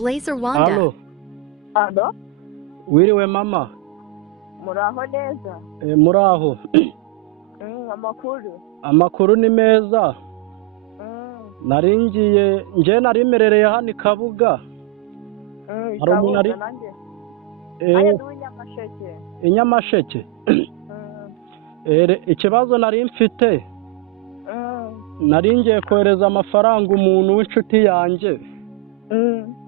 Blaze Rwanda. Alo, Alo, wiriwe mama. muraho neza? Muraho. Amakuru. Amakuru ni meza. Mm. Nje narimerereye hano Kabuga. Hari umuntu ari nanjye. Aya ndi Nyamasheke. Inyamasheke. Ikibazo nari mfite. Ngiye kohereza amafaranga umuntu w'inshuti yanjye.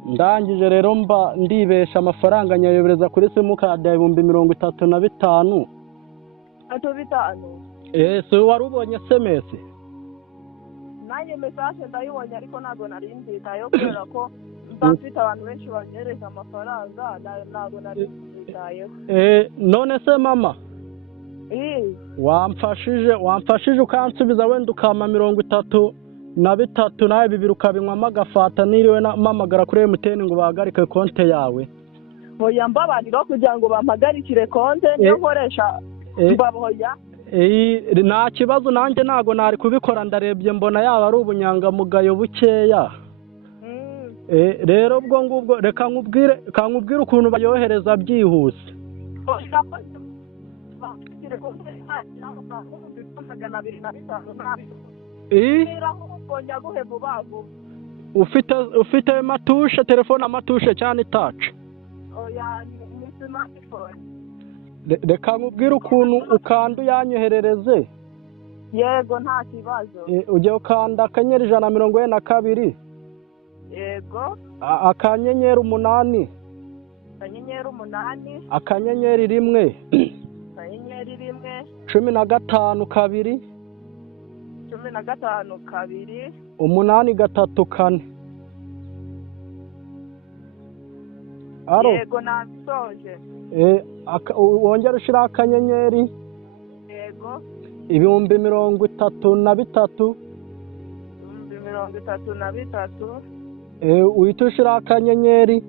Ndangije rero mba ndibesha amafaranga nyayobereza kuri simukadi ya 35,000. 35? So wari ubonye SMS? Nanjye message ndayibonye ariko ntabwo nari mbyitayeho kubera ko mfite abantu benshi banyereza amafaranga ntabwo nari mbyitayeho. None se mama? Wamfashije ukansubiza wenda ukama 33 nawe 2 ukabinywamo agafata niriwe namamagara kuri MTN ngo bahagarike konte yawe. Hoya mbabarira kugira ngo bampagarikire konte niyo nkoresha mbaboya. Nta kibazo nanjye ntago nari kubikora ndarebye mbona yaba ari ubunyangamugayo bukeya. Rero ubwo ngubwo reka nkubwire ukuntu bayohereza byihuse. Ufite matushe telefone amatushe cyane touch? Oya ni smartphone. Reka nkubwire ukuntu ukanda uyanyoherereze. Yego nta kibazo. Ujye ukanda akanyenyeri 142. Yego. Akanyenyeri 8. Akanyenyeri 8. Akanyenyeri 1. Akanyenyeri 1. 15 2. 15 2. 8 3 4. Aro. Yego nabisoje. Wongera ushira akanyenyeri. Yego. 33,000. 33,000. Uhita ushira akanyenyeri.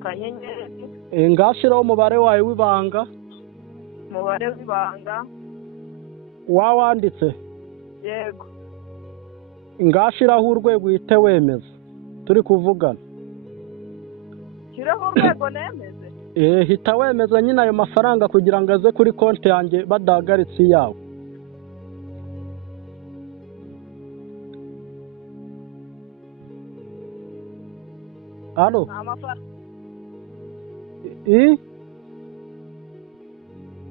Akanyenyeri. Ngashiraho umubare wawe w'ibanga. Umubare w'ibanga. Wawanditse? Yego. Ngashiraho urwego uhite wemeza. Turi kuvugana. Shiraho urwego nemeze? Hita wemeza nyine ayo mafaranga kugira ngo aze kuri konti yanjye badahagaritse yawe. Alo?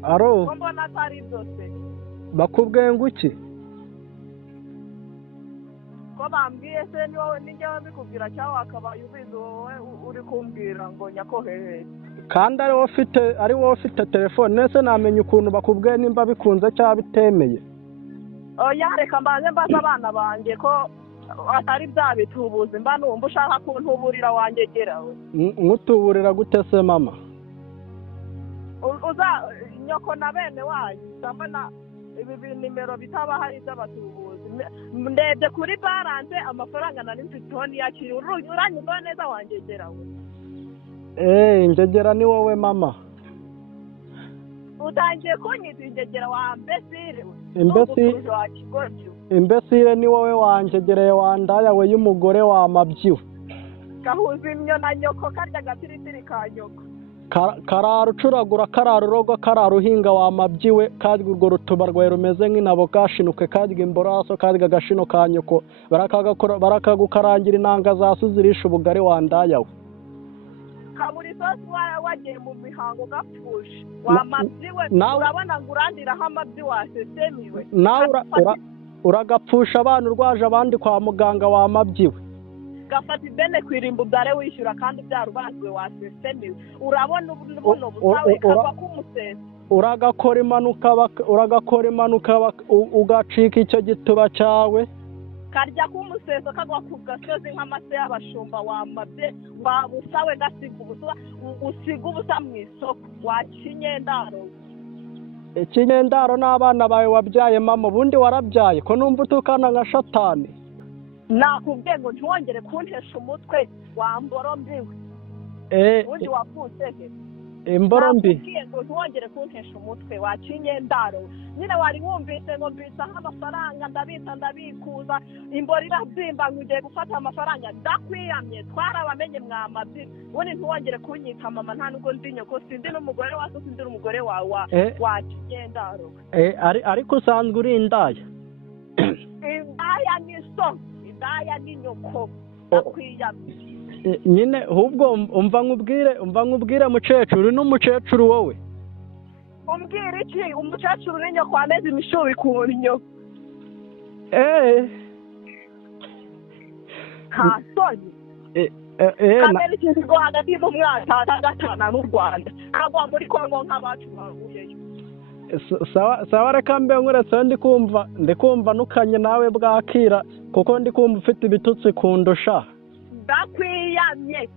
Aro? Ko mbona atari byose. Bakubwiye ngo iki? Ko bambwiye se ni wowe njyewe mbikubwira cyangwa akabaye ubizi wowe uri kumbwira ngo nyakohehe. Kandi ari wowe ufite telefone nese namenye ukuntu bakubwiye nimba bikunze cyangwa bitemeye. Oya reka mbanze mbaza abana banjye ko atari bya bitubuzi mba numva ushaka kuntuburira wangegerawe. Nkutuburira gute se mama? Nyoko na bene wanyu ndabona ibi nimero bitaba hari z'abatubuzi. Ndebye kuri balance amafaranga nari mfiteho niyakiri uranyumva neza wangegerawe. Ingegera ni wowe mama. Utangiye kunyita ingegera wa mbesire. Imbesire ni wowe wanjegereye wandaya we y'umugore wa mabyiwe. Gahuza imyo na nyoko karya gatiritiri ka nyoko. Karara ucuragura karara urogo karara uhinga wa mabyiwe kandi urwo rutuba rwawe rumeze nk'inabo kashinuke kandi imboraso kandi agashino ka nyoko barakagukarangira inanga za suzirisha ubugari wandaya we. Kaburi sosi wagiye mu mihango gapfusha wa mabyiwe urabona ngo urandiraho amabyi wasesemiwe. Nawe uragapfusha abantu urwaje abandi kwa muganga wa mabyiwe. Gafata ibene kwirimba udare wishyura kandi byarubazwe wasesemiwe. Urabona ubuno busawe kava kumusesa. Uragakora impanuka ugacika icyo gituba cyawe. Karya kumuseso kagwa ku gasozi nk'amase y'abashumba wamabye wabusawe gasiga ubusa mu isoko wakinyendaro. Ikinyendaro n'abana bawe wabyaye mama ubundi warabyaye ko numva utukana nka shatani. Nakubwiye ngo ntiwongere kuntesha umutwe wamboro mbiwe. Ubundi wapfutse he? imboro mbi nakubwiye ngo ntiwongere kuntesha umutwe wacinye ndaro nyine wari wumvise ngo mbitsaho amafaranga ndabitsa ndabikuza imboro irabyimba ngo ugiye gufata amafaranga ndakwiyamye twarabamenye mwamabyi ubundi ntiwongere kunyita mama nta nubwo ndi nyoko sindi n'umugore wa so sindi n'umugore wawe wacinye ndaro ariko usanzwe uri indaya indaya ni so indaya ni nyoko ndakwiyamye nyine ahubwo umva nkubwire mukecuru uri n'umukecuru wowe umbwira iki umukecuru uri nyoko ameze imishubi ku nnyo nta soni kamere ikintu ngo hagati mu mwaka gatana n'u rwanda ntabwo muri kongo nk'abacu bahuyeyo sawa reka mbe nkuretse ndi kumva nukanye nawe bwakira kuko ndi kumva ufite ibitutsi kundusha ndakwiyamye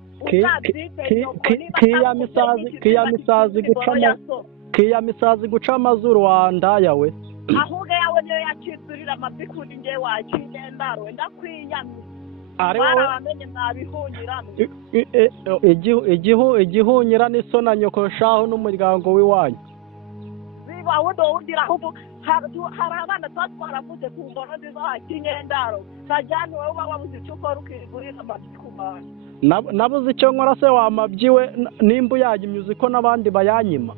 kiyamisazi guca amazuru wandaye we ahubwo yawe niyo yakizurira amabyi kuri njye wacinye ndaro ndakwiyamye barabamenye mwabihungiramo igihunyira n'iso na nyoko shaho n'umuryango w'iwanyu wundi wawugira ahubwo hari abana tuba twaravutse ku mbono nziza wacinye ndaro kajyane wowe uba wabuze icyo ukora ukigurira amabyi ku bantu nabuze icyo nkora se wamabyiwe nimba uyanyimye uzi ko n'abandi bayanyima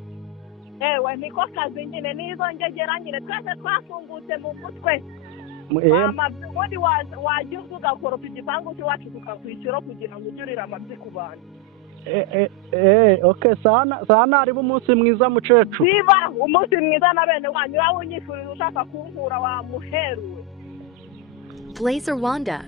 ewe niko kazi nyine n'izo ngegera nyine twese twafungutse mu mutwe ubundi wajya uza ugakoropa igipangu cy'iwacu tukakwishyura kugira ngo ujye urira amabyi ku bantu okay sana hariho umunsi mwiza mukecuru niba umunsi mwiza na bene wanyu waba unyifurira ushaka kunkura wamuheruwe Blazer Wanda.